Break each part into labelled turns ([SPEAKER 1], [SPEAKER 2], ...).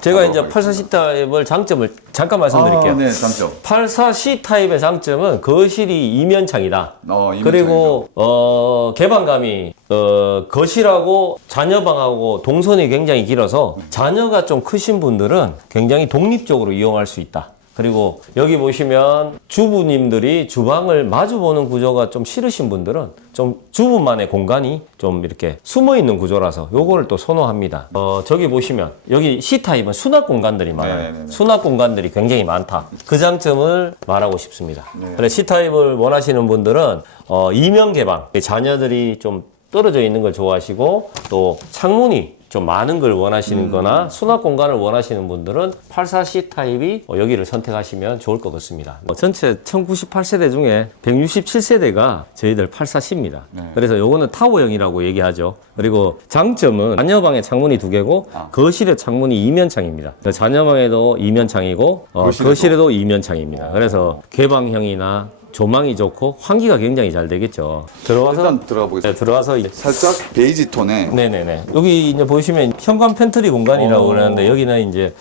[SPEAKER 1] 제가 이제
[SPEAKER 2] 하도록
[SPEAKER 1] 84C 타입을 장점을 잠깐 말씀드릴게요.
[SPEAKER 2] 아, 네, 장점.
[SPEAKER 1] 84C 타입의 장점은 거실이 이면창이다.
[SPEAKER 2] 어, 이면창이죠.
[SPEAKER 1] 그리고 어, 개방감이 어, 거실하고 자녀방하고 동선이 굉장히 길어서 자녀가 좀 크신 분들은 굉장히 독립적으로 이용할 수 있다. 그리고 여기 보시면 주부님들이 주방을 마주보는 구조가 좀 싫으신 분들은 좀 주부만의 공간이 좀 이렇게 숨어 있는 구조라서 요거를 또 선호합니다. 어, 저기 보시면 여기 C타입은 수납 공간들이 많아요.
[SPEAKER 2] 네네네.
[SPEAKER 1] 수납 공간들이 굉장히 많다. 그 장점을 말하고 싶습니다.
[SPEAKER 2] 네.
[SPEAKER 1] 그래서 C타입을 원하시는 분들은 어, 이면 개방, 자녀들이 좀 떨어져 있는 걸 좋아하시고 또 창문이 좀 많은 걸 원하시는
[SPEAKER 2] 음.
[SPEAKER 1] 거나 수납 공간을 원하시는 분들은 84C 타입이 어, 여기를 선택하시면 좋을 것 같습니다. 어, 전체 1098세대 중에 167세대가 저희들 84C입니다.
[SPEAKER 2] 네.
[SPEAKER 1] 그래서 요거는 타워형이라고 얘기하죠. 그리고 장점은 자녀방에 창문이 두 개고
[SPEAKER 2] 아.
[SPEAKER 1] 거실에 창문이 이면창입니다. 자녀방에도 이면창이고 어,
[SPEAKER 2] 거실에도?
[SPEAKER 1] 거실에도 이면창입니다. 그래서 개방형이나 조망이 좋고 환기가 굉장히 잘 되겠죠. 들어와서
[SPEAKER 2] 일단 들어가
[SPEAKER 1] 네,
[SPEAKER 2] 보겠습니다.
[SPEAKER 1] 들어와서 이제
[SPEAKER 2] 살짝 베이지 톤에
[SPEAKER 1] 네네네. 여기 이제 보시면 현관 팬트리 공간이라고
[SPEAKER 2] 오.
[SPEAKER 1] 그러는데 여기는 이제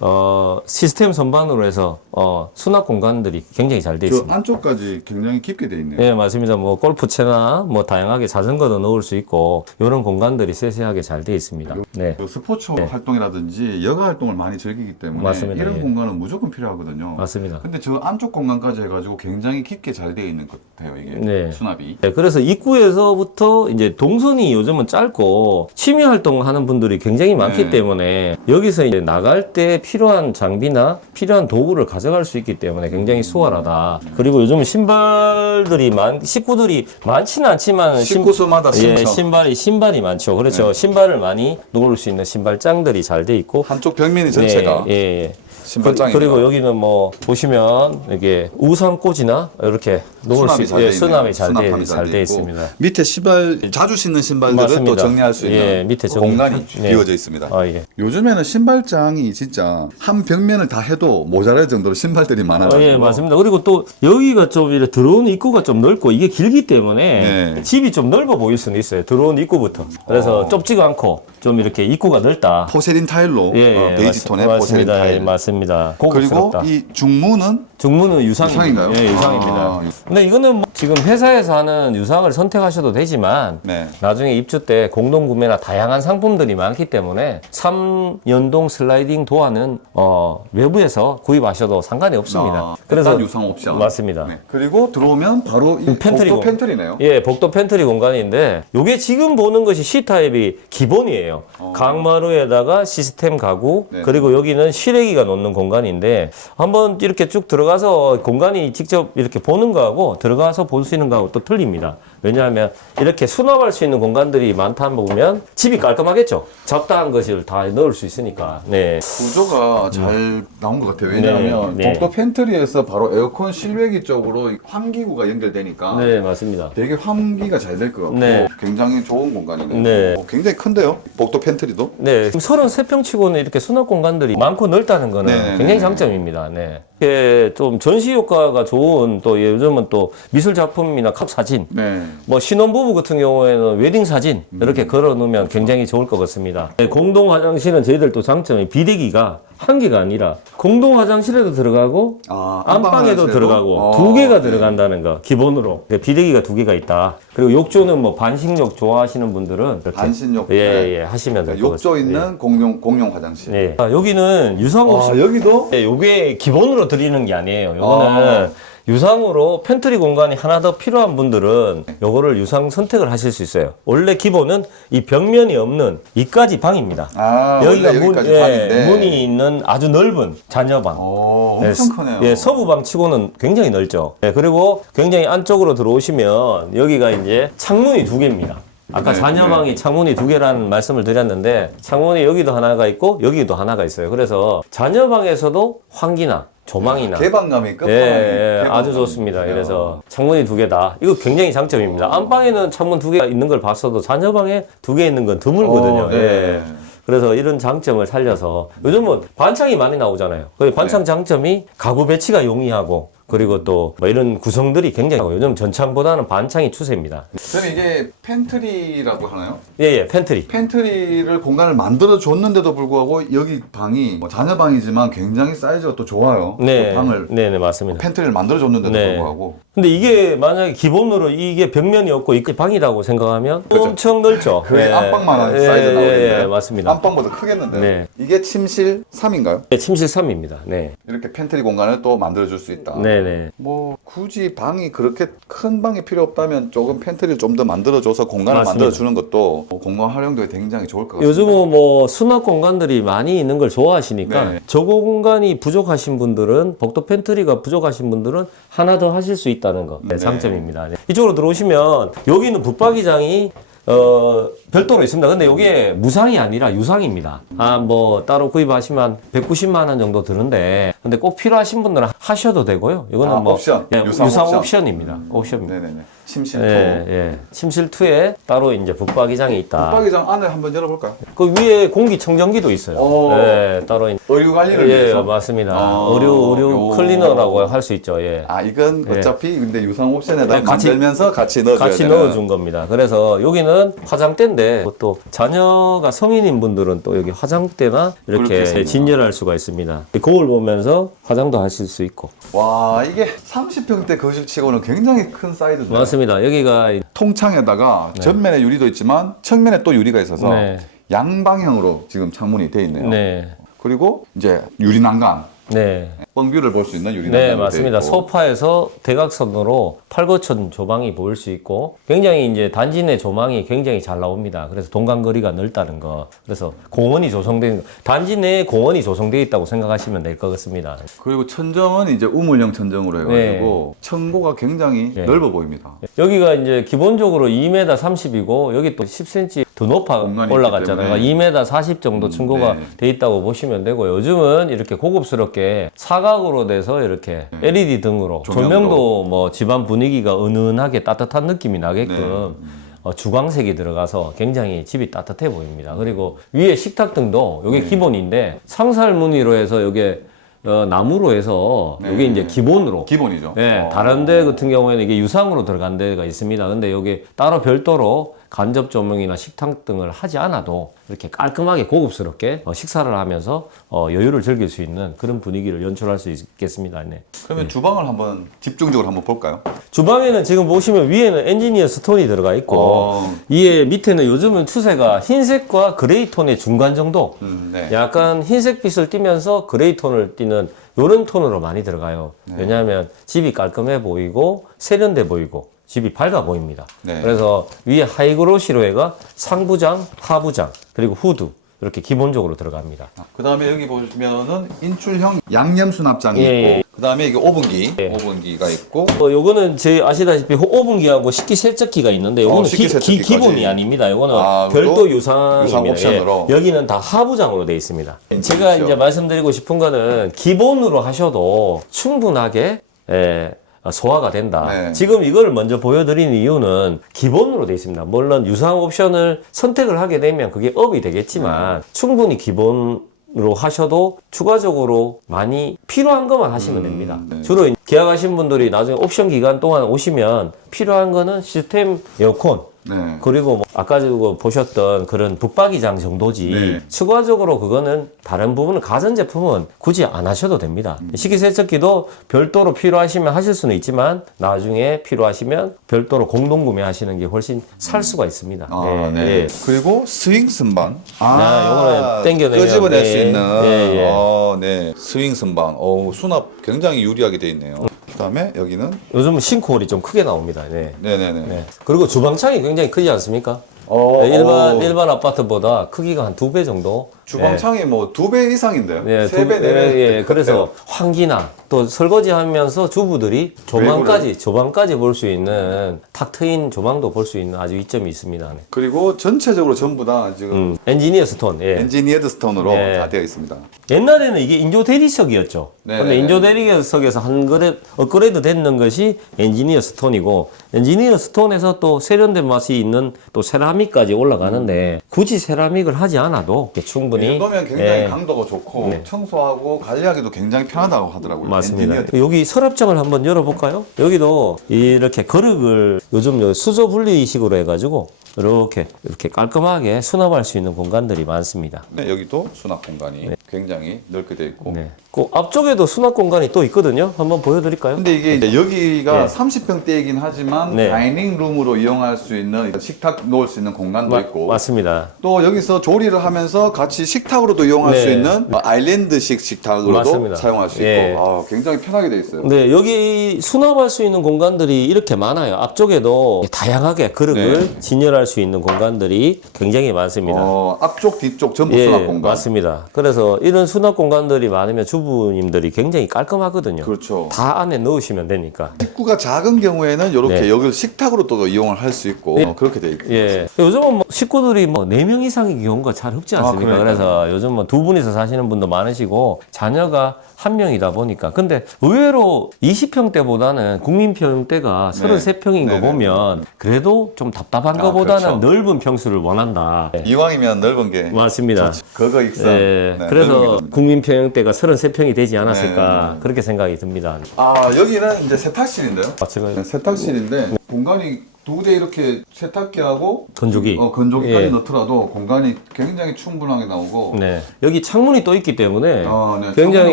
[SPEAKER 1] 어 시스템 선반으로 해서 어 수납 공간들이 굉장히 잘 돼
[SPEAKER 2] 저
[SPEAKER 1] 있습니다.
[SPEAKER 2] 안쪽까지 굉장히 깊게 돼 있네요.
[SPEAKER 1] 네, 맞습니다. 뭐 골프채나 뭐 다양하게 자전거도 넣을 수 있고 이런 공간들이 세세하게 잘 돼 있습니다. 네.
[SPEAKER 2] 그 스포츠
[SPEAKER 1] 네.
[SPEAKER 2] 활동이라든지 여가 활동을 많이 즐기기 때문에
[SPEAKER 1] 맞습니다.
[SPEAKER 2] 이런
[SPEAKER 1] 예.
[SPEAKER 2] 공간은 무조건 필요하거든요.
[SPEAKER 1] 맞습니다.
[SPEAKER 2] 근데 저 안쪽 공간까지 해가지고 굉장히 깊게 잘 되어 있는 것 같아요 이게
[SPEAKER 1] 네.
[SPEAKER 2] 수납이.
[SPEAKER 1] 네, 그래서 입구에서부터 이제 동선이 요즘은 짧고 취미 활동하는 분들이 굉장히 많기
[SPEAKER 2] 네.
[SPEAKER 1] 때문에 여기서 이제 나갈 때 필요한 장비나 필요한 도구를 가져갈 수 있기 때문에 굉장히 수월하다. 그리고 요즘은 신발들이 많, 식구들이 많지는 않지만 신-
[SPEAKER 2] 식구수마다
[SPEAKER 1] 예,
[SPEAKER 2] 신청.
[SPEAKER 1] 신발이 신발이 많죠. 그렇죠.
[SPEAKER 2] 네.
[SPEAKER 1] 신발을 많이 놓을 수 있는 신발장들이 잘 돼 있고
[SPEAKER 2] 한쪽 벽면이 전체가
[SPEAKER 1] 네, 예, 예.
[SPEAKER 2] 신발장이네요.
[SPEAKER 1] 그리고 여기는 뭐 보시면 이게 우산꽂이나 이렇게 놓을 수
[SPEAKER 2] 수납이
[SPEAKER 1] 있-
[SPEAKER 2] 잘
[SPEAKER 1] 예,
[SPEAKER 2] 돼 있네요.
[SPEAKER 1] 수납이 잘 돼,
[SPEAKER 2] 수납함이
[SPEAKER 1] 잘돼
[SPEAKER 2] 있고.
[SPEAKER 1] 있습니다.
[SPEAKER 2] 밑에 신발 자주 신는 신발들을
[SPEAKER 1] 맞습니다.
[SPEAKER 2] 또 정리할 수 있는
[SPEAKER 1] 예, 밑에 정리-
[SPEAKER 2] 공간이
[SPEAKER 1] 네.
[SPEAKER 2] 비워져 있습니다.
[SPEAKER 1] 아, 예.
[SPEAKER 2] 요즘에는 신발장이 진짜 한 벽면을 다 해도 모자랄 정도로 신발들이 많아요.
[SPEAKER 1] 어, 예, 맞습니다. 그리고 또 여기가 좀 이렇게 들어오는 입구가 좀 넓고 이게 길기 때문에
[SPEAKER 2] 네.
[SPEAKER 1] 집이 좀 넓어 보일 수는 있어요. 들어오는 입구부터. 그래서
[SPEAKER 2] 어.
[SPEAKER 1] 좁지가 않고 좀 이렇게 입구가 넓다.
[SPEAKER 2] 포세린 타일로
[SPEAKER 1] 예,
[SPEAKER 2] 어,
[SPEAKER 1] 예,
[SPEAKER 2] 베이지
[SPEAKER 1] 맞-
[SPEAKER 2] 톤의 포세린
[SPEAKER 1] 맞습니다.
[SPEAKER 2] 타일.
[SPEAKER 1] 예,
[SPEAKER 2] 그리고
[SPEAKER 1] 고급스럽다.
[SPEAKER 2] 이 중문은
[SPEAKER 1] 중문은 유상입니다.
[SPEAKER 2] 유상인가요?
[SPEAKER 1] 예, 유상입니다.
[SPEAKER 2] 아, 예.
[SPEAKER 1] 근데 이거는 뭐 지금 회사에서 하는 유상을 선택하셔도 되지만
[SPEAKER 2] 네.
[SPEAKER 1] 나중에 입주 때 공동 구매나 다양한 상품들이 많기 때문에 3연동 슬라이딩 도어는 어, 외부에서 구입하셔도 상관이 없습니다.
[SPEAKER 2] 아, 일단 유상 옵션.
[SPEAKER 1] 맞습니다.
[SPEAKER 2] 네. 그리고 들어오면 바로 이
[SPEAKER 1] 팬트리
[SPEAKER 2] 복도
[SPEAKER 1] 공-
[SPEAKER 2] 팬트리네요.
[SPEAKER 1] 예, 복도 팬트리 공간인데 이게 지금 보는 것이 C타입이 기본이에요. 강마루에다가 시스템 가구
[SPEAKER 2] 어. 네.
[SPEAKER 1] 그리고 여기는 실외기가 놓는 공간인데 한번 이렇게 쭉 들어가서 공간이 직접 이렇게 보는 거하고 들어가서 볼 수 있는 거하고 또 틀립니다. 왜냐하면 이렇게 수납할 수 있는 공간들이 많다 보면 집이 깔끔하겠죠. 적당한 것을 다 넣을 수 있으니까. 네.
[SPEAKER 2] 구조가 잘 나온 것 같아요. 왜냐하면
[SPEAKER 1] 네, 네.
[SPEAKER 2] 복도 팬트리에서 바로 에어컨 실외기 쪽으로 환기구가 연결되니까
[SPEAKER 1] 네, 맞습니다.
[SPEAKER 2] 되게 환기가 잘 될 것 같고
[SPEAKER 1] 네.
[SPEAKER 2] 굉장히 좋은 공간이네요.
[SPEAKER 1] 네.
[SPEAKER 2] 어, 굉장히 큰데요. 복도 팬트리도.
[SPEAKER 1] 네, 지금 33평 치고는 이렇게 수납 공간들이 많고 넓다는 거는
[SPEAKER 2] 네네네.
[SPEAKER 1] 굉장히 장점입니다. 네. 이게 좀 전시 효과가 좋은 또 요즘은 또 미술 작품이나 컵 사진,
[SPEAKER 2] 네.
[SPEAKER 1] 뭐 신혼부부 같은 경우에는 웨딩 사진 이렇게 걸어 놓으면 굉장히 좋을 것 같습니다. 네, 공동 화장실은 저희들 또 장점이 비대기가 한 개가 아니라 공동 화장실에도 들어가고
[SPEAKER 2] 아,
[SPEAKER 1] 안방에도
[SPEAKER 2] 안방
[SPEAKER 1] 들어가고
[SPEAKER 2] 화장실에도?
[SPEAKER 1] 두 개가
[SPEAKER 2] 어, 네.
[SPEAKER 1] 들어간다는 거 기본으로 네, 비대기가 두 개가 있다. 그리고 욕조는 뭐 반식욕 좋아하시는 분들은 이렇게
[SPEAKER 2] 반신욕.
[SPEAKER 1] 예,
[SPEAKER 2] 네.
[SPEAKER 1] 예, 하시면 될것
[SPEAKER 2] 욕조
[SPEAKER 1] 같습니다.
[SPEAKER 2] 있는 공용 공용 화장실.
[SPEAKER 1] 네. 아, 여기는 유상업
[SPEAKER 2] 아, 여기도
[SPEAKER 1] 네, 요게 기본으로 드리는 게 아니에요. 요거는
[SPEAKER 2] 아.
[SPEAKER 1] 유상으로 팬트리 공간이 하나 더 필요한 분들은 요거를 유상 선택을 하실 수 있어요. 원래 기본은 이 벽면이 없는 이까지 방입니다.
[SPEAKER 2] 아,
[SPEAKER 1] 여기가
[SPEAKER 2] 원래
[SPEAKER 1] 문,
[SPEAKER 2] 여기까지
[SPEAKER 1] 예,
[SPEAKER 2] 방인데.
[SPEAKER 1] 문이 있는 아주 넓은 자녀방.
[SPEAKER 2] 오,
[SPEAKER 1] 네,
[SPEAKER 2] 엄청 크네요.
[SPEAKER 1] 예, 서부방 치고는 굉장히 넓죠. 예, 그리고 굉장히 안쪽으로 들어오시면 여기가 이제 창문이 두 개입니다. 아까
[SPEAKER 2] 네,
[SPEAKER 1] 자녀방이 창문이 두 개라는 말씀을 드렸는데 창문이 여기도 하나가 있고 여기도 하나가 있어요. 그래서 자녀방에서도 환기나 조망이나
[SPEAKER 2] 개방감이
[SPEAKER 1] 예,
[SPEAKER 2] 끝판왕이
[SPEAKER 1] 예,
[SPEAKER 2] 개방감이
[SPEAKER 1] 아주 좋습니다. 그래서 창문이 두 개다. 이거 굉장히 장점입니다. 안방에는 창문 두 개가 있는 걸 봤어도 자녀방에 두 개 있는 건 드물거든요.
[SPEAKER 2] 어, 네.
[SPEAKER 1] 예. 그래서 이런 장점을 살려서 요즘은 반창이 많이 나오잖아요. 그 반창
[SPEAKER 2] 네.
[SPEAKER 1] 장점이 가구 배치가 용이하고 그리고 또 뭐 이런 구성들이 굉장히 요즘 전창보다는 반창이 추세입니다.
[SPEAKER 2] 저는 이게 팬트리라고 하나요?
[SPEAKER 1] 예 예 팬트리.
[SPEAKER 2] 팬트리를 공간을 만들어 줬는데도 불구하고 여기 방이 뭐 자녀 방이지만 굉장히 사이즈가 또 좋아요.
[SPEAKER 1] 네,
[SPEAKER 2] 또 방을
[SPEAKER 1] 네 네 맞습니다.
[SPEAKER 2] 팬트리를 만들어 줬는데도
[SPEAKER 1] 네.
[SPEAKER 2] 불구하고
[SPEAKER 1] 근데 이게 만약에 기본으로 이게 벽면이 없고 이게 방이라고 생각하면
[SPEAKER 2] 그렇죠.
[SPEAKER 1] 엄청 넓죠.
[SPEAKER 2] 그게
[SPEAKER 1] 예.
[SPEAKER 2] 안방만한
[SPEAKER 1] 예,
[SPEAKER 2] 사이즈
[SPEAKER 1] 예,
[SPEAKER 2] 나오는데
[SPEAKER 1] 예, 맞습니다.
[SPEAKER 2] 안방보다 크겠는데
[SPEAKER 1] 네.
[SPEAKER 2] 이게 침실 3인가요?
[SPEAKER 1] 네, 침실 3입니다. 네.
[SPEAKER 2] 이렇게 팬트리 공간을 또 만들어 줄 수 있다.
[SPEAKER 1] 네 네.
[SPEAKER 2] 뭐 굳이 방이 그렇게 큰 방이 필요 없다면 조금 팬트리를 좀 더 만들어 줘서 공간을
[SPEAKER 1] 맞습니다.
[SPEAKER 2] 만들어 주는 것도 뭐 공간 활용도에 굉장히 좋을 것 같습니다.
[SPEAKER 1] 요즘은 뭐 수납 공간들이 많이 있는 걸 좋아하시니까
[SPEAKER 2] 네.
[SPEAKER 1] 저고 공간이 부족하신 분들은 복도 팬트리가 부족하신 분들은 하나 더 하실 수 있다는 거 네,
[SPEAKER 2] 네.
[SPEAKER 1] 장점입니다. 네. 이쪽으로 들어오시면 여기는 붙박이장이 어 별도로 있습니다. 근데 이게 무상이 아니라 유상입니다. 아 뭐 따로 구입하시면 190만 원 정도 드는데 근데 꼭 필요하신 분들은 하셔도 되고요. 이거는
[SPEAKER 2] 아,
[SPEAKER 1] 뭐
[SPEAKER 2] 옵션.
[SPEAKER 1] 예,
[SPEAKER 2] 유상
[SPEAKER 1] 유상,
[SPEAKER 2] 옵션.
[SPEAKER 1] 옵션입니다. 옵션입니다.
[SPEAKER 2] 네네네. 침실 투.
[SPEAKER 1] 예, 예. 침실 2에 따로 이제 붙박이장이 있다.
[SPEAKER 2] 붙박이장 안을 한번 열어볼까요?
[SPEAKER 1] 그 위에 공기청정기도 있어요.
[SPEAKER 2] 오.
[SPEAKER 1] 네, 따로 있-
[SPEAKER 2] 의류 관리를
[SPEAKER 1] 예,
[SPEAKER 2] 위해서.
[SPEAKER 1] 맞습니다.
[SPEAKER 2] 아,
[SPEAKER 1] 의류 의류
[SPEAKER 2] 요.
[SPEAKER 1] 클리너라고 할 수 있죠. 예.
[SPEAKER 2] 아 이건
[SPEAKER 1] 예.
[SPEAKER 2] 어차피 근데 유상 옵션에다
[SPEAKER 1] 네, 같이-
[SPEAKER 2] 만들면서 같이 넣어줘야
[SPEAKER 1] 같이. 넣어준 겁니다. 그래서 여기는 화장대인데 또 자녀가 성인인 분들은 또 여기 화장대나 이렇게. 진열할 수가 있습니다. 거울 보면서 화장도 하실 수 있고.
[SPEAKER 2] 와 이게 30평대 거실치고는 굉장히 큰 사이즈인데.
[SPEAKER 1] 맞습니다. 여기가
[SPEAKER 2] 통창에다가 전면에 유리도 있지만 측면에 또 유리가 있어서
[SPEAKER 1] 네.
[SPEAKER 2] 양방향으로 지금 창문이 돼 있네요.
[SPEAKER 1] 네,
[SPEAKER 2] 그리고 이제 유리 난간,
[SPEAKER 1] 네,
[SPEAKER 2] 뻥뷰를 볼 수 있는 유리
[SPEAKER 1] 네. 맞습니다. 소파에서 대각선으로 팔거천 조망이 보일 수 있고 굉장히 이제 단지 내 조망이 굉장히 잘 나옵니다. 그래서 동간거리가 넓다는 거. 그래서 공원이 조성된 단지 내에 공원이 조성되어 있다고 생각하시면 될 것 같습니다.
[SPEAKER 2] 그리고 천정은 이제 우물형 천정으로 해가지고 청고가 굉장히
[SPEAKER 1] 네.
[SPEAKER 2] 넓어 보입니다.
[SPEAKER 1] 여기가 이제 기본적으로 2m 30이고 여기 또 10cm 더 높아 올라갔잖아요.
[SPEAKER 2] 있기
[SPEAKER 1] 2m 40 정도 층고가
[SPEAKER 2] 네.
[SPEAKER 1] 돼 있다고 보시면 되고 요즘은 이렇게 고급스럽게 사각으로 돼서 이렇게 LED 등으로
[SPEAKER 2] 네. 조명도.
[SPEAKER 1] 조명도 뭐 집안 분위기가 은은하게 따뜻한 느낌이 나게끔
[SPEAKER 2] 네.
[SPEAKER 1] 어, 주광색이 들어가서 굉장히 집이 따뜻해 보입니다. 그리고 위에 식탁 등도 이게
[SPEAKER 2] 네.
[SPEAKER 1] 기본인데 상살 무늬로 해서 이게 어, 나무로 해서
[SPEAKER 2] 네.
[SPEAKER 1] 이게 이제 기본으로
[SPEAKER 2] 기본이죠.
[SPEAKER 1] 네,
[SPEAKER 2] 어.
[SPEAKER 1] 다른 데 같은 경우에는 이게 유상으로 들어간 데가 있습니다. 근데 여기 따로 별도로 간접 조명이나 식탁 등을 하지 않아도 이렇게 깔끔하게 고급스럽게 어, 식사를 하면서 어, 여유를 즐길 수 있는 그런 분위기를 연출할 수 있겠습니다. 네.
[SPEAKER 2] 그러면 주방을 한번 집중적으로 한번 볼까요?
[SPEAKER 1] 주방에는 지금 보시면 위에는 엔지니어 스톤이 들어가 있고
[SPEAKER 2] 어.
[SPEAKER 1] 이에 밑에는 요즘은 추세가 흰색과 그레이 톤의 중간 정도
[SPEAKER 2] 음, 네.
[SPEAKER 1] 약간 흰색 빛을 띠면서 그레이 톤을 띠는 요런 톤으로 많이 들어가요.
[SPEAKER 2] 네.
[SPEAKER 1] 왜냐하면 집이 깔끔해 보이고 세련돼 보이고 집이 밝아 보입니다.
[SPEAKER 2] 네.
[SPEAKER 1] 그래서 위에 하이그로시로에가 상부장, 하부장 그리고 후드 이렇게 기본적으로 들어갑니다.
[SPEAKER 2] 그 다음에 여기 보시면은 인출형 양념 수납장이
[SPEAKER 1] 예, 예.
[SPEAKER 2] 있고, 그 다음에 이게 오븐기,
[SPEAKER 1] 예.
[SPEAKER 2] 오븐기가 있고,
[SPEAKER 1] 어, 요거는 제 아시다시피 호- 오븐기하고 식기세척기가 있는데 요거는
[SPEAKER 2] 어,
[SPEAKER 1] 기,
[SPEAKER 2] 식기세척기까지.
[SPEAKER 1] 기, 본이 아닙니다. 요거는
[SPEAKER 2] 아,
[SPEAKER 1] 별도
[SPEAKER 2] 그리고
[SPEAKER 1] 유상입니다.
[SPEAKER 2] 유상 옵션으로.
[SPEAKER 1] 예, 여기는 다 하부장으로 되어 있습니다. 제가
[SPEAKER 2] 그렇죠.
[SPEAKER 1] 이제 말씀드리고 싶은 거는 기본으로 하셔도 충분하게 예, 소화가 된다.
[SPEAKER 2] 네.
[SPEAKER 1] 지금 이걸 먼저 보여드리는 이유는 기본으로 되어 있습니다. 물론 유상 옵션을 선택을 하게 되면 그게 업이 되겠지만
[SPEAKER 2] 네.
[SPEAKER 1] 충분히 기본 으로 하셔도 추가적으로 많이 필요한 것만 하시면 됩니다.
[SPEAKER 2] 네.
[SPEAKER 1] 주로 계약하신 분들이 나중에 옵션 기간 동안 오시면 필요한 거는 시스템 에어컨
[SPEAKER 2] 네.
[SPEAKER 1] 그리고 뭐 아까 그 보셨던 그런 붙박이장 정도지
[SPEAKER 2] 네.
[SPEAKER 1] 추가적으로 그거는 다른 부분은 가전제품은 굳이 안 하셔도 됩니다.
[SPEAKER 2] 음.
[SPEAKER 1] 식기세척기도 별도로 필요하시면 하실 수는 있지만 나중에 필요하시면 별도로 공동 구매하시는 게 훨씬 살 수가 있습니다.
[SPEAKER 2] 아,
[SPEAKER 1] 예,
[SPEAKER 2] 네.
[SPEAKER 1] 예.
[SPEAKER 2] 그리고 스윙 선반.
[SPEAKER 1] 아, 요거는 땡겨내면,
[SPEAKER 2] 끄집어낼
[SPEAKER 1] 네.
[SPEAKER 2] 수 있는.
[SPEAKER 1] 예, 예.
[SPEAKER 2] 어, 네. 스윙 선반. 어, 수납 굉장히 유리하게 돼 있네요. 그 다음에 여기는.
[SPEAKER 1] 요즘은 싱크홀이 좀 크게 나옵니다. 네.
[SPEAKER 2] 네네네.
[SPEAKER 1] 네. 그리고 주방창이 굉장히 크지 않습니까?
[SPEAKER 2] 어,
[SPEAKER 1] 네, 일반
[SPEAKER 2] 어.
[SPEAKER 1] 일반 아파트보다 크기가 한 두 배 정도.
[SPEAKER 2] 주방창이 뭐 두 배 이상인데요.
[SPEAKER 1] 네,
[SPEAKER 2] 세 배,
[SPEAKER 1] 두-
[SPEAKER 2] 네 배.
[SPEAKER 1] 예, 예. 그래서 환기나 또 설거지하면서 주부들이 조망까지 조망까지 볼 수 있는 탁 트인 조망도 볼 수 있는 아주 이점이 있습니다. 네.
[SPEAKER 2] 그리고 전체적으로 전부 다 지금
[SPEAKER 1] 음, 엔지니어 스톤. 예.
[SPEAKER 2] 엔지니어드 스톤으로
[SPEAKER 1] 네.
[SPEAKER 2] 다 되어 있습니다.
[SPEAKER 1] 옛날에는 이게 인조 대리석이었죠.
[SPEAKER 2] 네,
[SPEAKER 1] 근데
[SPEAKER 2] 네,
[SPEAKER 1] 인조 대리석에서 한 그레 업그레이드 됐는 것이 엔지니어 스톤이고 엔지니어 스톤에서 또 세련된 맛이 있는 또 세라믹까지 올라가는데 굳이 세라믹을 하지 않아도 충분히 분이
[SPEAKER 2] 이 정도면 굉장히
[SPEAKER 1] 예.
[SPEAKER 2] 강도가 좋고
[SPEAKER 1] 네.
[SPEAKER 2] 청소하고 관리하기도 굉장히 편하다고 하더라고요.
[SPEAKER 1] 맞습니다.
[SPEAKER 2] 엔지니어들이.
[SPEAKER 1] 여기 서랍장을 한번 열어볼까요? 여기도 이렇게 거륵을 요즘 수저 분리식으로 해가지고 이렇게 이렇게 깔끔하게 수납할 수 있는 공간들이 많습니다.
[SPEAKER 2] 네, 여기도 수납 공간이 굉장히 넓게 되어 있고.
[SPEAKER 1] 네. 그 앞쪽에도 수납 공간이 또 있거든요. 한번 보여드릴까요?
[SPEAKER 2] 근데 이게 이제 여기가
[SPEAKER 1] 네.
[SPEAKER 2] 30평대이긴 하지만
[SPEAKER 1] 네.
[SPEAKER 2] 다이닝 룸으로 이용할 수 있는 식탁 놓을 수 있는 공간도
[SPEAKER 1] 마-
[SPEAKER 2] 있고
[SPEAKER 1] 맞습니다.
[SPEAKER 2] 또 여기서 조리를 하면서 같이 식탁으로도 이용할
[SPEAKER 1] 네.
[SPEAKER 2] 수 있는 뭐 아일랜드식 식탁으로도
[SPEAKER 1] 맞습니다.
[SPEAKER 2] 사용할 수
[SPEAKER 1] 예.
[SPEAKER 2] 있고 아, 굉장히 편하게 돼 있어요.
[SPEAKER 1] 네, 여기 수납할 수 있는 공간들이 이렇게 많아요. 앞쪽에도 다양하게 그릇을 진열할 수 있는 공간들이 굉장히 많습니다.
[SPEAKER 2] 네. 어, 앞쪽 뒤쪽 전부
[SPEAKER 1] 예,
[SPEAKER 2] 수납 공간.
[SPEAKER 1] 맞습니다. 그래서 이런 수납 공간들이 많으면 주부님들이 굉장히 깔끔하거든요.
[SPEAKER 2] 그렇죠.
[SPEAKER 1] 다 안에 넣으시면 되니까.
[SPEAKER 2] 식구가 작은 경우에는 이렇게
[SPEAKER 1] 네.
[SPEAKER 2] 여기를 식탁으로 또 이용을 할 수 있고
[SPEAKER 1] 네.
[SPEAKER 2] 어, 그렇게 돼 있고.
[SPEAKER 1] 예. 요즘은 뭐 식구들이 뭐 4명 이상의 경우가 잘 없지 않습니까?
[SPEAKER 2] 아.
[SPEAKER 1] 그래서 요즘 뭐두 분이서 사시는 분도 많으시고 자녀가 한 명이다 보니까. 근데 의외로 20평대보다는 국민평대가 33평인 거
[SPEAKER 2] 네네.
[SPEAKER 1] 보면 그래도 좀 답답한
[SPEAKER 2] 아,
[SPEAKER 1] 거보다는
[SPEAKER 2] 그렇죠.
[SPEAKER 1] 넓은 평수를 원한다. 네.
[SPEAKER 2] 이왕이면 넓은 게
[SPEAKER 1] 맞습니다.
[SPEAKER 2] 그거 익산.
[SPEAKER 1] 예,
[SPEAKER 2] 네,
[SPEAKER 1] 그래서. 국민평대가 33평이 되지 않았을까
[SPEAKER 2] 네.
[SPEAKER 1] 그렇게 생각이 듭니다.
[SPEAKER 2] 아 여기는 이제 세탁실인데요.
[SPEAKER 1] 아, 제가
[SPEAKER 2] 네, 세탁실인데 공간이 두 대 이렇게 세탁기하고
[SPEAKER 1] 건조기.
[SPEAKER 2] 어, 건조기까지
[SPEAKER 1] 예.
[SPEAKER 2] 넣더라도 공간이 굉장히 충분하게 나오고
[SPEAKER 1] 네. 여기 창문이 또 있기 때문에
[SPEAKER 2] 아, 네.
[SPEAKER 1] 굉장히
[SPEAKER 2] 창문도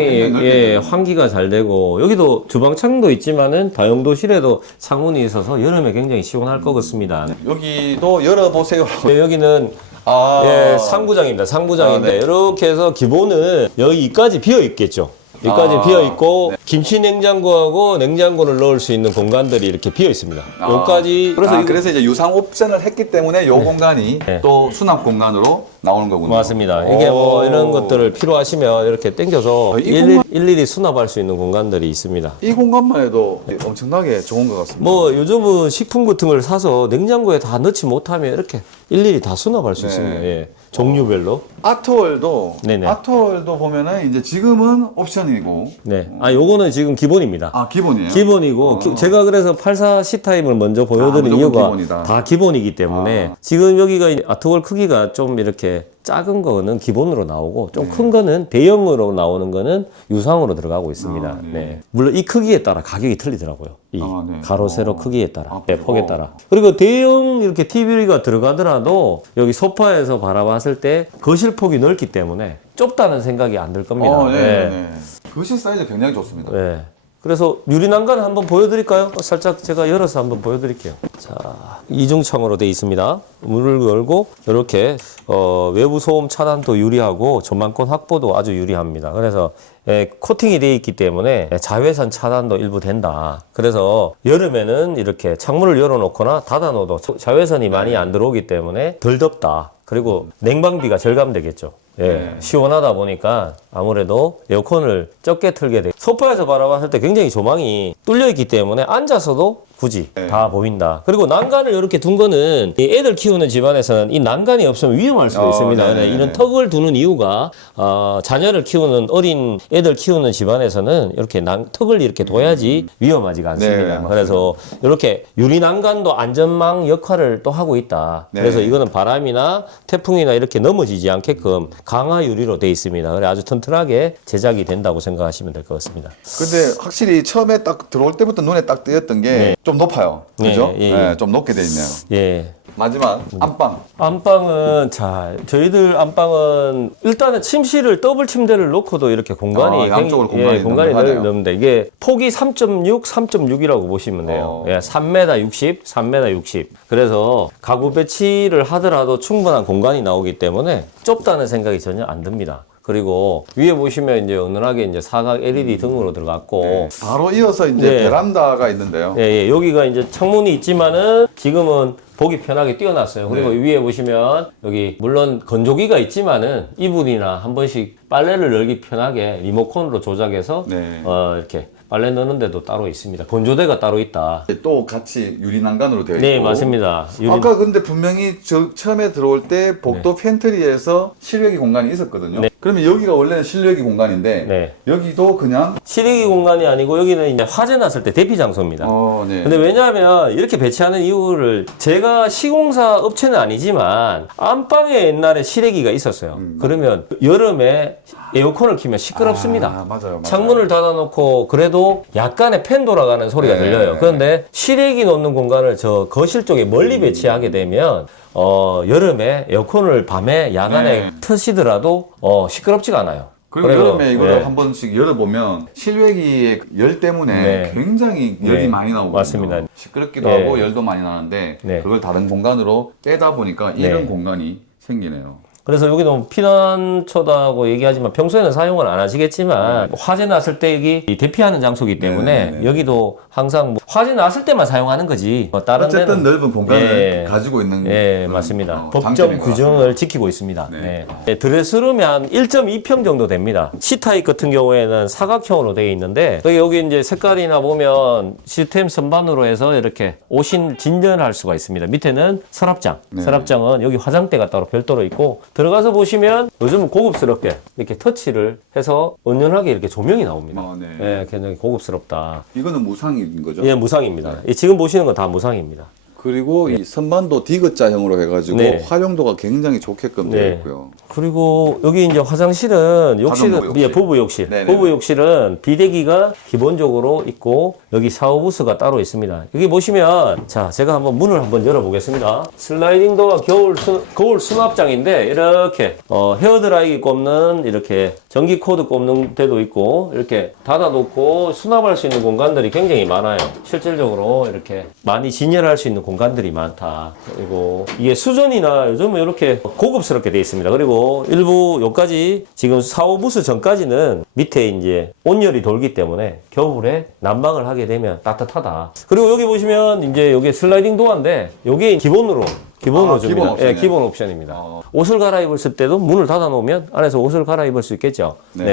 [SPEAKER 2] 굉장히 넓게
[SPEAKER 1] 예,
[SPEAKER 2] 되네요.
[SPEAKER 1] 환기가 잘 되고 여기도 주방 창도 있지만은 다용도실에도 창문이 있어서 여름에 굉장히 시원할 것 같습니다.
[SPEAKER 2] 여기도 열어보세요.
[SPEAKER 1] 네, 여기는
[SPEAKER 2] 아,
[SPEAKER 1] 예, 상부장입니다. 상부장인데
[SPEAKER 2] 아, 네.
[SPEAKER 1] 이렇게 해서 기본은 여기까지 비어 있겠죠. 여기까지
[SPEAKER 2] 아,
[SPEAKER 1] 비어 있고
[SPEAKER 2] 네.
[SPEAKER 1] 김치 냉장고하고 냉장고를 넣을 수 있는 공간들이 이렇게 비어 있습니다.
[SPEAKER 2] 아.
[SPEAKER 1] 여기까지
[SPEAKER 2] 그래서,
[SPEAKER 1] 이거-
[SPEAKER 2] 그래서 이제 유상 옵션을 했기 때문에 이 공간이
[SPEAKER 1] 네.
[SPEAKER 2] 또 수납 공간으로 나오는 거군요.
[SPEAKER 1] 맞습니다. 이게 뭐
[SPEAKER 2] 오.
[SPEAKER 1] 이런 것들을 필요하시면 이렇게 당겨서
[SPEAKER 2] 아, 이
[SPEAKER 1] 일일,
[SPEAKER 2] 공간-
[SPEAKER 1] 일일이 수납할 수 있는 공간들이 있습니다.
[SPEAKER 2] 이 공간만 해도 엄청나게 좋은 것 같습니다.
[SPEAKER 1] 뭐 요즘은 식품 같은 걸 사서 냉장고에 다 넣지 못하면 이렇게 일일이 다 수납할 수
[SPEAKER 2] 네.
[SPEAKER 1] 있습니다. 예. 종류별로.
[SPEAKER 2] 아트월도
[SPEAKER 1] 네네.
[SPEAKER 2] 아트월도 보면은 이제 지금은 옵션이고
[SPEAKER 1] 네. 아 요거는 지금 기본입니다.
[SPEAKER 2] 아 기본이에요.
[SPEAKER 1] 기본이고 기- 제가 그래서 84 C 타입을 먼저 보여드린
[SPEAKER 2] 아, 무조건
[SPEAKER 1] 이유가
[SPEAKER 2] 기본이다.
[SPEAKER 1] 다 기본이기 때문에
[SPEAKER 2] 아.
[SPEAKER 1] 지금 여기가 아트월 크기가 좀 이렇게 작은 거는 기본으로 나오고 좀
[SPEAKER 2] 네.
[SPEAKER 1] 큰 거는 대형으로 나오는 거는 유상으로 들어가고 있습니다.
[SPEAKER 2] 아,
[SPEAKER 1] 네.
[SPEAKER 2] 네.
[SPEAKER 1] 물론 이 크기에 따라 가격이 틀리더라고요. 이
[SPEAKER 2] 아, 네.
[SPEAKER 1] 가로 세로
[SPEAKER 2] 어.
[SPEAKER 1] 크기에 따라,
[SPEAKER 2] 아,
[SPEAKER 1] 네, 폭에
[SPEAKER 2] 어.
[SPEAKER 1] 따라. 그리고 대형 이렇게 TV가 들어가더라도 여기 소파에서 바라봤을 때 거실 폭이 넓기 때문에 좁다는 생각이 안 들 겁니다.
[SPEAKER 2] 어, 네,
[SPEAKER 1] 네.
[SPEAKER 2] 네. 거실 사이즈 굉장히 좋습니다.
[SPEAKER 1] 네. 그래서 유리 난간 한번 보여드릴까요? 살짝 제가 열어서 한번 보여드릴게요. 자, 이중창으로 되어 있습니다. 문을 열고 이렇게 어, 외부 소음 차단도 유리하고 전망권 확보도 아주 유리합니다. 그래서 예, 코팅이 되어 있기 때문에 자외선 차단도 일부 된다. 그래서 여름에는 이렇게 창문을 열어놓거나 닫아놓어도 자외선이 많이 안 들어오기 때문에 덜 덥다. 그리고 냉방비가 절감되겠죠. 예,
[SPEAKER 2] 네.
[SPEAKER 1] 시원하다 보니까 아무래도 에어컨을 적게 틀게 돼. 소파에서 바라봤을 때 굉장히 조망이 뚫려 있기 때문에 앉아서도 굳이
[SPEAKER 2] 네.
[SPEAKER 1] 다 보인다. 그리고 난간을 이렇게 둔 거는 이 애들 키우는 집안에서는 이 난간이 없으면 위험할 수도
[SPEAKER 2] 어,
[SPEAKER 1] 있습니다.
[SPEAKER 2] 네네.
[SPEAKER 1] 네, 이런 턱을 두는 이유가 어, 자녀를 키우는 어린 애들 키우는 집안에서는 이렇게 난, 턱을 이렇게 둬야지 위험하지가 않습니다.
[SPEAKER 2] 네.
[SPEAKER 1] 그래서 이렇게 유리 난간도 안전망 역할을 또 하고 있다.
[SPEAKER 2] 네.
[SPEAKER 1] 그래서 이거는 바람이나 태풍이나 이렇게 넘어지지 않게끔 강화 유리로 돼 있습니다. 그래 아주 튼튼하게 제작이 된다고 생각하시면 될 것 같습니다.
[SPEAKER 2] 근데 확실히 처음에 딱 들어올 때부터 눈에 딱 띄었던 게좀 높아요. 그죠?
[SPEAKER 1] 네, 예,
[SPEAKER 2] 네,
[SPEAKER 1] 예.
[SPEAKER 2] 좀 높게 돼 있네요.
[SPEAKER 1] 예.
[SPEAKER 2] 마지막 안방.
[SPEAKER 1] 안방은 자 저희들 안방은 일단은 침실을 더블 침대를 놓고도 이렇게 공간이
[SPEAKER 2] 아, 양쪽으로
[SPEAKER 1] 굉장히-
[SPEAKER 2] 공간이
[SPEAKER 1] 예, 공간이. 넓는데 이게 폭이 3.6, 3.6이라고 보시면 돼요.
[SPEAKER 2] 어.
[SPEAKER 1] 예, 3m 60, 3m 60. 그래서 가구 배치를 하더라도 충분한 공간이 나오기 때문에 좁다는 생각이 전혀 안 듭니다. 그리고 위에 보시면 이제 은은하게 이제 사각 LED 등으로 들어갔고
[SPEAKER 2] 네. 바로 이어서 이제
[SPEAKER 1] 네.
[SPEAKER 2] 베란다가 있는데요.
[SPEAKER 1] 예, 예. 여기가 이제 창문이 있지만은 지금은 보기 편하게 띄워놨어요. 그리고
[SPEAKER 2] 네.
[SPEAKER 1] 위에 보시면 여기 물론 건조기가 있지만은 이불이나 한 번씩 빨래를 열기 편하게 리모컨으로 조작해서
[SPEAKER 2] 네.
[SPEAKER 1] 어, 이렇게 빨래 넣는 데도 따로 있습니다. 건조대가 따로 있다.
[SPEAKER 2] 또 같이 유리 난간으로 되어 있고.
[SPEAKER 1] 네, 맞습니다. 유리-
[SPEAKER 2] 아까 근데 분명히 저 처음에 들어올 때 복도 팬트리에서 실외기 공간이 있었거든요.
[SPEAKER 1] 네.
[SPEAKER 2] 그러면 여기가 원래는 실외기 공간인데
[SPEAKER 1] 네.
[SPEAKER 2] 여기도 그냥
[SPEAKER 1] 실외기 공간이 아니고 여기는 이제 화재 났을 때 대피 장소입니다.
[SPEAKER 2] 어, 네.
[SPEAKER 1] 근데 왜냐하면 이렇게 배치하는 이유를 제가 시공사 업체는 아니지만 안방에 옛날에 실외기가 있었어요. 그러면 여름에 에어컨을 키면 시끄럽습니다.
[SPEAKER 2] 아, 맞아요, 맞아요.
[SPEAKER 1] 창문을 닫아놓고 그래도 약간의 팬 돌아가는 소리가
[SPEAKER 2] 네.
[SPEAKER 1] 들려요. 그런데 실외기 놓는 공간을 저 거실 쪽에 멀리 배치하게 되면 어, 여름에 에어컨을 밤에 야간에
[SPEAKER 2] 네.
[SPEAKER 1] 트시더라도 어, 시끄럽지가 않아요.
[SPEAKER 2] 그리고
[SPEAKER 1] 그래서,
[SPEAKER 2] 여름에 이거를
[SPEAKER 1] 네.
[SPEAKER 2] 한 번씩 열어보면 실외기의 열 때문에
[SPEAKER 1] 네.
[SPEAKER 2] 굉장히 열이
[SPEAKER 1] 네.
[SPEAKER 2] 많이 나오거든요.
[SPEAKER 1] 맞습니다.
[SPEAKER 2] 시끄럽기도
[SPEAKER 1] 네.
[SPEAKER 2] 하고 열도 많이 나는데
[SPEAKER 1] 네.
[SPEAKER 2] 그걸 다른 공간으로 빼다 보니까 이런
[SPEAKER 1] 네.
[SPEAKER 2] 공간이 생기네요.
[SPEAKER 1] 그래서 여기도 피난처다고 얘기하지만 평소에는 사용을 안 하시겠지만 화재 났을 때 여기 이 대피하는 장소이기 때문에
[SPEAKER 2] 네, 네, 네.
[SPEAKER 1] 여기도 항상 뭐 화재 났을 때만 사용하는 거지. 뭐 다른
[SPEAKER 2] 어쨌든
[SPEAKER 1] 데는
[SPEAKER 2] 넓은 공간을
[SPEAKER 1] 예.
[SPEAKER 2] 가지고 있는
[SPEAKER 1] 예, 맞습니다.
[SPEAKER 2] 어, 것
[SPEAKER 1] 규정을
[SPEAKER 2] 같습니다.
[SPEAKER 1] 지키고 있습니다.
[SPEAKER 2] 네.
[SPEAKER 1] 네. 네, 드레스룸이 한 1.2평 정도 됩니다. C타입 같은 경우에는 사각형으로 되어 있는데 여기, 여기 이제 색깔이나 보면 시스템 선반으로 해서 이렇게 옷인 진전할 수가 있습니다. 밑에는 서랍장.
[SPEAKER 2] 네.
[SPEAKER 1] 서랍장은 여기 화장대가 따로 별도로 있고 들어가서 보시면 요즘은 고급스럽게 이렇게 터치를 해서 은연하게 이렇게 조명이 나옵니다.
[SPEAKER 2] 아, 네.
[SPEAKER 1] 예, 굉장히 고급스럽다.
[SPEAKER 2] 이거는 무상인 거죠?
[SPEAKER 1] 예, 무상입니다. 이 지금 보시는 건 다 무상입니다.
[SPEAKER 2] 그리고 이 선반도 디귿자형으로 해가지고
[SPEAKER 1] 네.
[SPEAKER 2] 활용도가 굉장히 좋게끔 되어
[SPEAKER 1] 네.
[SPEAKER 2] 있고요.
[SPEAKER 1] 그리고 여기 이제 화장실은 욕실은
[SPEAKER 2] 가정부 욕실.
[SPEAKER 1] 예, 부부 욕실.
[SPEAKER 2] 네네네.
[SPEAKER 1] 부부 욕실은 비대기가 기본적으로 있고 여기 샤워 부스가 따로 있습니다. 여기 보시면 자 제가 한번 문을 한번 열어보겠습니다. 슬라이딩 도어 겨울 수, 거울 수납장인데 이렇게 어, 헤어 드라이기 꼽는 이렇게 전기 코드 꼽는 데도 있고 이렇게 닫아놓고 수납할 수 있는 공간들이 굉장히 많아요. 실질적으로 이렇게 많이 진열할 수 있는 공간 들이 많다. 그리고 이게 수전이나 요즘은 이렇게 고급스럽게 되어 있습니다. 그리고 일부 요까지 지금 4, 5부스 전까지는 밑에 이제 온열이 돌기 때문에 겨울에 난방을 하게 되면 따뜻하다. 그리고 여기 보시면 이제 여기 슬라이딩 도어인데 여기 기본으로 기본으로
[SPEAKER 2] 아,
[SPEAKER 1] 줍니다.
[SPEAKER 2] 기본 옵션이네요.
[SPEAKER 1] 예, 기본 옵션입니다.
[SPEAKER 2] 어.
[SPEAKER 1] 옷을 갈아입을 때도 문을 닫아 놓으면 안에서 옷을 갈아입을 수 있겠죠.
[SPEAKER 2] 네.
[SPEAKER 1] 네.